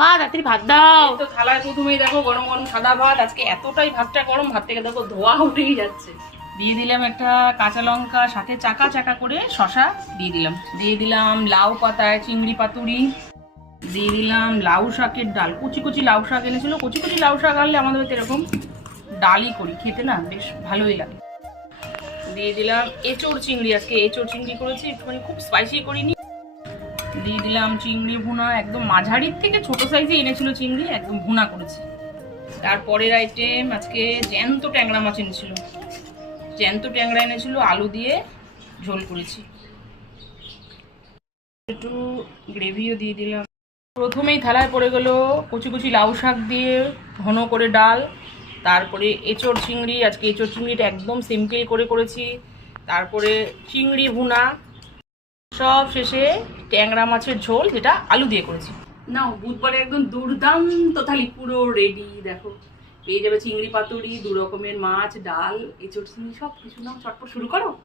মা রাত্রি ভাত দাও। তো থালায় প্রথমেই দেখো গরম গরম সাদা ভাত। আজকে এতটাই ভাতটা গরম, ভাত থেকে দেখো ধোয়া উঠেই যাচ্ছে। দিয়ে দিলাম একটা কাঁচা লঙ্কা, সাথে চাকা চাকা করে শশা দিয়ে দিলাম। দিয়ে দিলাম লাউ পাতায় চিংড়ি পাতুরি, দিয়ে দিলাম লাউ শাকের ডাল। কুচি কুচি লাউ শাক এনেছিল। কুচি কুচি লাউ শাক আনলে আমাদের বাড়িতে এরকম ডালই করি, খেতে না বেশ ভালোই লাগে। দিয়ে দিলাম এঁচোড় চিংড়ি, আজকে এঁচোড় চিংড়ি করেছি, একটুখানি খুব স্পাইসি করিনি। দিয়ে দিলাম চিংড়ি ভুনা, একদম মাঝারির থেকে ছোট সাইজে এনেছিল চিংড়ি, একদম ভুনা করেছি। তারপরের আইটেম আজকে জ্যান্ত ট্যাংরা মাছ এনেছিল, জ্যান্ত ট্যাংরা এনেছিল, আলু দিয়ে ঝোল করেছি। একটু গ্রেভিও দিয়ে দিলাম। প্রথমেই থালায় পড়ে গেল কুচি কুচি লাউ শাক দিয়ে ঘন করে ডাল, তারপরে এঁচোড় চিংড়ি, আজকে এঁচোড় চিংড়িটা একদম সিম্পল করে করেছি, তারপরে চিংড়ি ভুনা, সব শেষে ট্যাংরা মাছের ঝোল যেটা আলু দিয়ে করেছি। নাও বুধবারে একদম দুর্দান্ত থালি পুরো রেডি। দেখো পেয়ে যাবে চিংড়ি পাতুরি, 2 রকমের মাছ, ডাল, এঁচোড় চিংড়ি, সব কিছু। নাও চটপট শুরু করো।